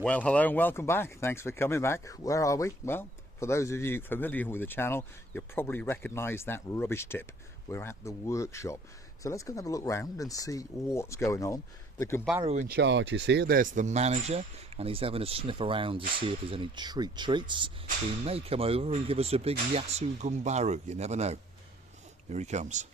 Well, hello and welcome back. Thanks for coming back. Where are we? Well, for those of you familiar with the channel, you'll probably recognise that rubbish tip. We're at the workshop. So let's go and have a look around and see what's going on. The Gumbaru in charge is here. There's the manager, and he's having a sniff around to see if there's any treats. He may come over and give us a big Yasu Gumbaru. You never know. Here he comes.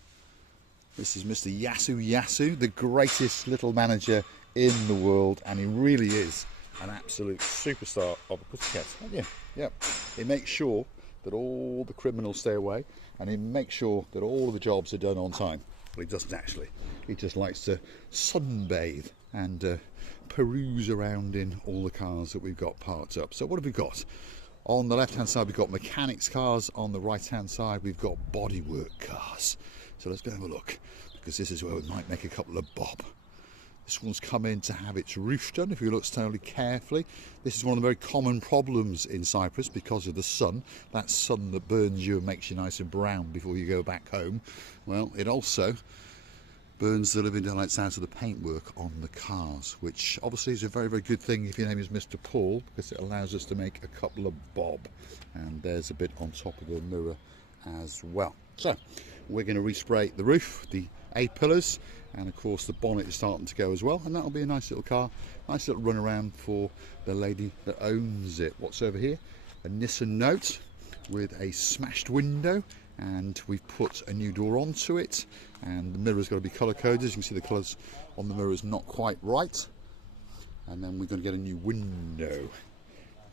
This is Mr. Yasu, the greatest little manager in the world, and he really is an absolute superstar of a pussycat. Oh, yeah, yep. He makes sure that all the criminals stay away, and he makes sure that all of the jobs are done on time. Well, he doesn't actually. He just likes to sunbathe and peruse around in all the cars that we've got parked up. So what have we got? On the left-hand side, we've got mechanics cars. On the right-hand side, we've got bodywork cars. So let's go have a look, because this is where we might make a couple of bob. This one's come in to have its roof done. If you look totally carefully, this is one of the very common problems in Cyprus because of the sun. That sun that burns you and makes you nice and brown before you go back home. Well, it also burns the living daylights out of the paintwork on the cars, which obviously is a very, very good thing if your name is Mr. Paul, because it allows us to make a couple of bob. And there's a bit on top of the mirror as well. So we're going to respray the roof, the A-pillars, and of course the bonnet is starting to go as well, and that'll be a nice little car, nice little run around for the lady that owns it. What's over here? A Nissan Note with a smashed window, and we've put a new door onto it, and the mirror's got to be colour coded. As you can see, the colours on the mirror is not quite right, and then we're going to get a new window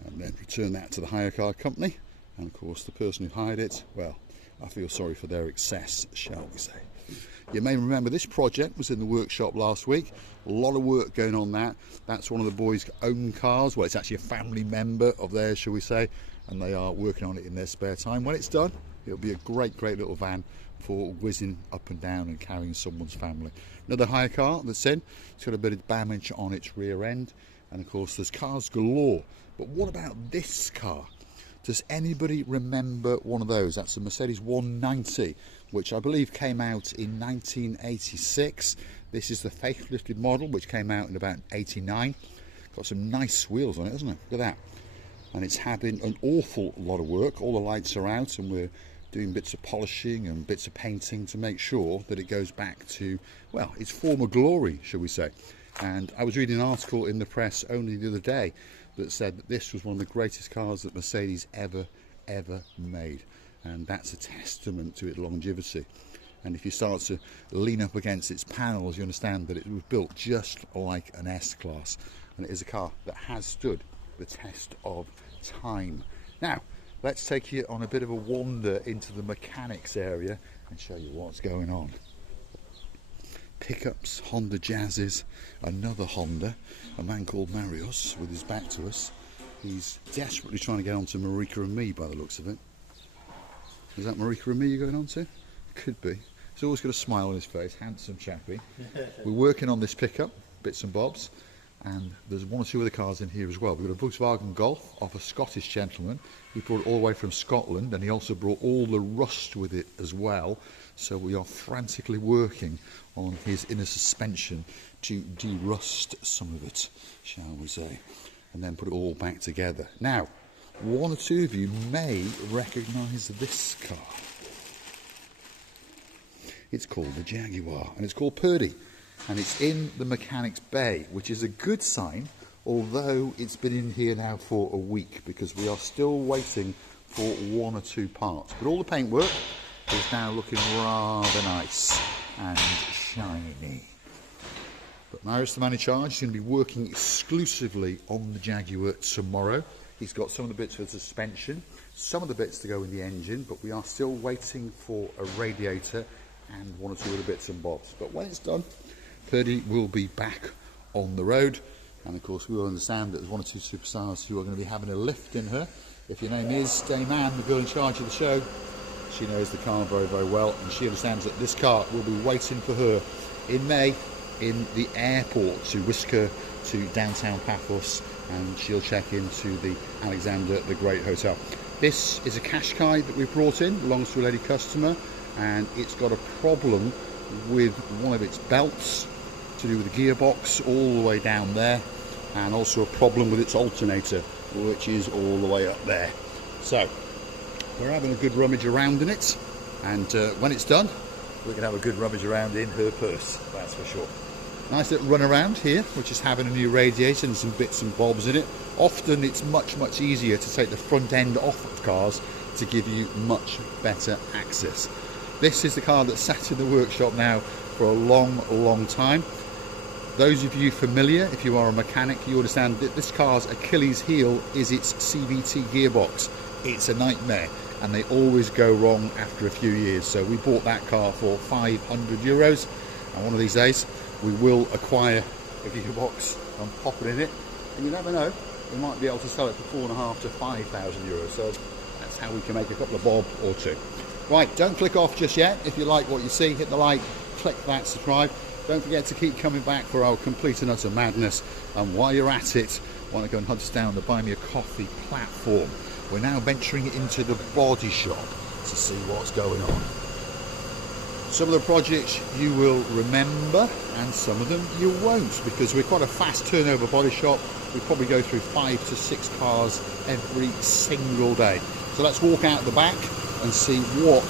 and then return that to the hire car company, and of course the person who hired it, well, I feel sorry for their excess, shall we say. You may remember this project was in the workshop last week. A lot of work going on that. That's one of the boys' own cars. Well, it's actually a family member of theirs, shall we say, and they are working on it in their spare time. When it's done, it'll be a great, great little van for whizzing up and down and carrying someone's family. Another hire car that's in. It's got a bit of damage on its rear end, and of course there's cars galore. But what about this car? Does anybody remember one of those? That's a Mercedes 190, which I believe came out in 1986. This is the facelifted model, which came out in about 89. Got some nice wheels on it, hasn't it? Look at that. And it's having an awful lot of work. All the lights are out, and we're doing bits of polishing and bits of painting to make sure that it goes back to, well, its former glory, shall we say. And I was reading an article in the press only the other day that said that this was one of the greatest cars that Mercedes ever made, and that's a testament to its longevity. And if you start to lean up against its panels, you understand that it was built just like an S-Class, and it is a car that has stood the test of time. Now let's take you on a bit of a wander into the mechanics area and show you what's going on. Pickups, Honda Jazzes, another Honda, a man called Marios with his back to us. He's desperately trying to get onto Marika and me by the looks of it. Is that Marika and me you're going on to? Could be. He's always got a smile on his face, handsome chappy. We're working on this pickup, bits and bobs, and there's one or two other cars in here as well. We've got a Volkswagen Golf off a Scottish gentleman. He brought it all the way from Scotland, and he also brought all the rust with it as well. So we are frantically working on his inner suspension to de-rust some of it, shall we say, and then put it all back together. Now, one or two of you may recognise this car. It's called the Jaguar, and it's called Purdy, and it's in the mechanics bay, which is a good sign, although it's been in here now for a week, because we are still waiting for one or two parts. But all the paintwork is now looking rather nice and shiny. But Marius, the man in charge, is going to be working exclusively on the Jaguar tomorrow. He's got some of the bits for the suspension, some of the bits to go in the engine, but we are still waiting for a radiator and one or two other bits and bobs. But when it's done, Purdy will be back on the road, and of course we will understand that there's one or two superstars who are going to be having a lift in her. If your name is Dame Anne, the girl in charge of the show, she knows the car very, very well, and she understands that this car will be waiting for her in May in the airport to whisk her to downtown Paphos, and she'll check into the Alexander the Great Hotel. This is a Qashqai that we've brought in, belongs to a lady customer, and it's got a problem with one of its belts to do with the gearbox all the way down there, and also a problem with its alternator, which is all the way up there. So we're having a good rummage around in it, and when it's done, we're going to have a good rummage around in her purse, that's for sure. Nice little run around here, which is having a new radiator and some bits and bobs in it. Often it's much easier to take the front end off of cars to give you much better access. This is the car that sat in the workshop now for a long time. Those of you familiar, if you are a mechanic, you understand that this car's Achilles heel is its CVT gearbox. It's a nightmare, and they always go wrong after a few years. So we bought that car for €500, and one of these days we will acquire a gearbox and pop it in it, and you never know, we might be able to sell it for €4,500 to €5,000. So that's how we can make a couple of bob or two. Right, don't click off just yet. If you like what you see, hit the like, click that subscribe. Don't forget to keep coming back for our complete and utter madness. And while you're at it, why not go and hunt us down the Buy Me a Coffee platform. We're now venturing into the body shop to see what's going on. Some of the projects you will remember, and some of them you won't, because we're quite a fast turnover body shop. We probably go through 5 to 6 cars every single day. So let's walk out the back and see what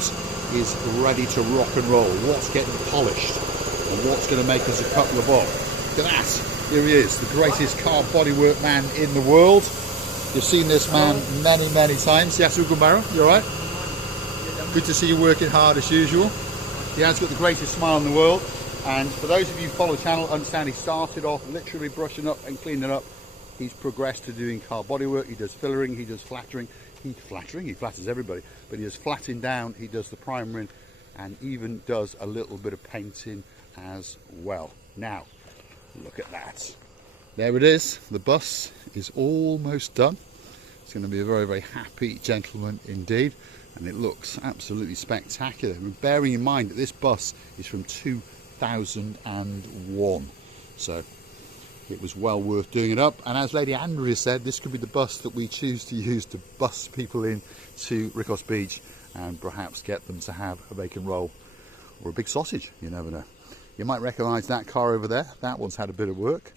is ready to rock and roll, what's getting polished, and what's going to make us a couple of bob. Look at that, here he is, the greatest car bodywork man in the world. You've seen this man many times. Yes, Ugumbara, you alright? Good to see you working hard as usual. He has got the greatest smile in the world, and for those of you who follow the channel, understand he started off literally brushing up and cleaning up. He's progressed to doing car bodywork, he does fillering, he does flattering. He flatters everybody, but he does flatting down, he does the primering, and even does a little bit of painting as well. Now, look at that. There it is, the bus is almost done. It's going to be a very happy gentleman indeed, and it looks absolutely spectacular. Bearing in mind that this bus is from 2001, so it was well worth doing it up. And as Lady Andrea said, this could be the bus that we choose to use to bus people in to Ricos Beach and perhaps get them to have a bacon roll or a big sausage, you never know. You might recognise that car over there, that one's had a bit of work.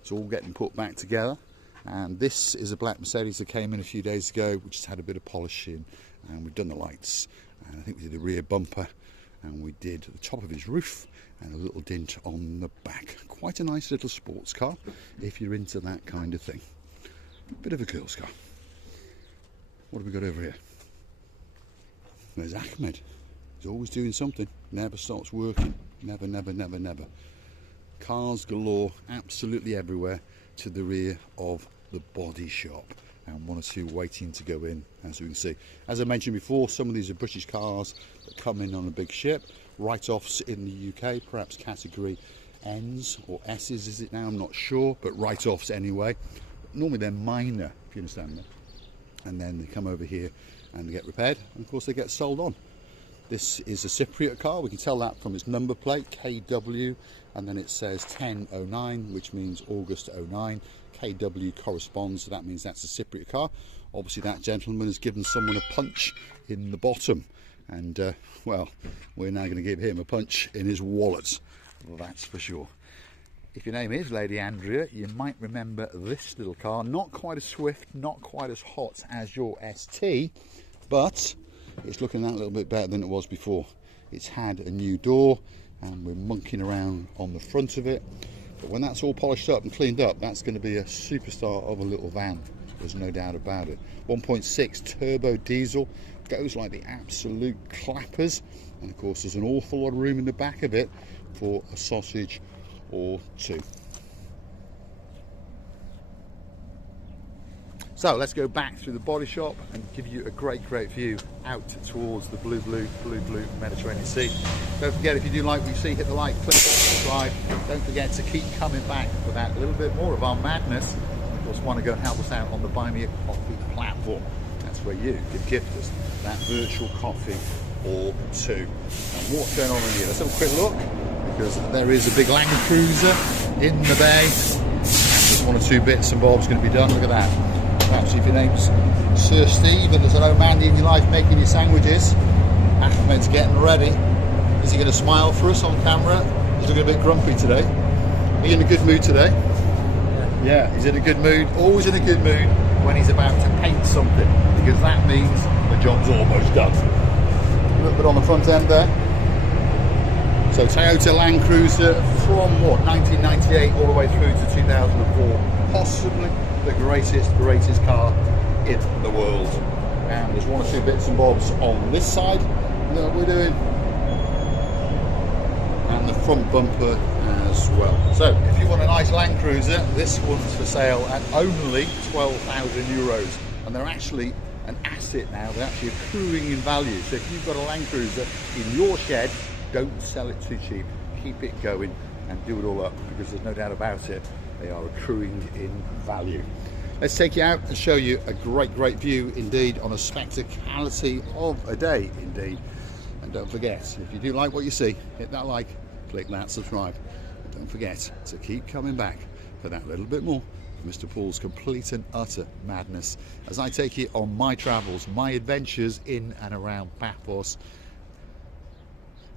It's all getting put back together. And this is a black Mercedes that came in a few days ago, which has had a bit of polishing, and we've done the lights, and I think we did the rear bumper, and we did the top of his roof, and a little dint on the back. Quite a nice little sports car if you're into that kind of thing. Bit of a girl's car. What have we got over here? There's Ahmed. He's always doing something, never stops working. Never. Cars galore, absolutely everywhere to the rear of the body shop, and 1 or 2 waiting to go in, as you can see. As I mentioned before, some of these are British cars that come in on a big ship. Write-offs in the UK, perhaps category N's or S's is it now, I'm not sure, but write-offs anyway. Normally they're minor, if you understand me, and then they come over here and they get repaired, and of course they get sold on. This is a Cypriot car, we can tell that from its number plate, KW, and then it says 1009, which means August 09. KW corresponds, so that means that's a Cypriot car. Obviously that gentleman has given someone a punch in the bottom, and well, we're now going to give him a punch in his wallet, well, that's for sure. If your name is Lady Andrea, you might remember this little car, not quite as swift, not quite as hot as your ST, but it's looking that little bit better than it was before. It's had a new door, and we're monkeying around on the front of it, but when that's all polished up and cleaned up, that's going to be a superstar of a little van, there's no doubt about it. 1.6 turbo diesel, goes like the absolute clappers, and of course there's an awful lot of room in the back of it for a sausage or two. So let's go back through the body shop and give you a great view out towards the blue Mediterranean Sea. Don't forget, if you do like what you see, hit the like, click subscribe. Don't forget to keep coming back for that little bit more of our madness. Of course, want to go and help us out on the Buy Me a Coffee platform. That's where you can gift us that virtual coffee or two. And what's going on in here? Let's have a quick look, because there is a big Land Cruiser in the bay. There's 1 or 2 bits and bobs going to be done. Look at that. Perhaps if your name's Sir Steve and there's an old man in your life making your sandwiches, Ahmed's getting ready. Is he going to smile for us on camera? He's looking a bit grumpy today. Are you in a good mood today? Yeah, he's in a good mood, always in a good mood when he's about to paint something, because that means the job's almost done. A little bit on the front end there. So Toyota Land Cruiser from what, 1998 all the way through to 2004, possibly the greatest car in the world. And there's one or two bits and bobs on this side that we're doing, and the front bumper as well. So if you want a nice Land Cruiser, this one's for sale at only 12,000 euros, and they're actually an asset now. They're actually accruing in value. So if you've got a Land Cruiser in your shed, don't sell it too cheap. Keep it going and do it all up, because there's no doubt about it, they are accruing in value. Let's take you out and show you a great view indeed on a spectacality of a day indeed. And don't forget, if you do like what you see, hit that like, click that subscribe. And don't forget to keep coming back for that little bit more of Mr. Paul's complete and utter madness as I take you on my travels, my adventures in and around Paphos.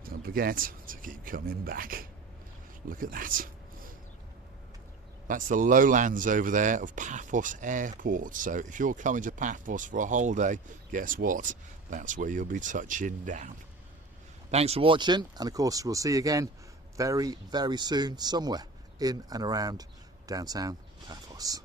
Don't forget to keep coming back. Look at that. That's the lowlands over there of Paphos Airport. So if you're coming to Paphos for a holiday, guess what? That's where you'll be touching down. Thanks for watching, and of course we'll see you again very soon somewhere in and around downtown Paphos.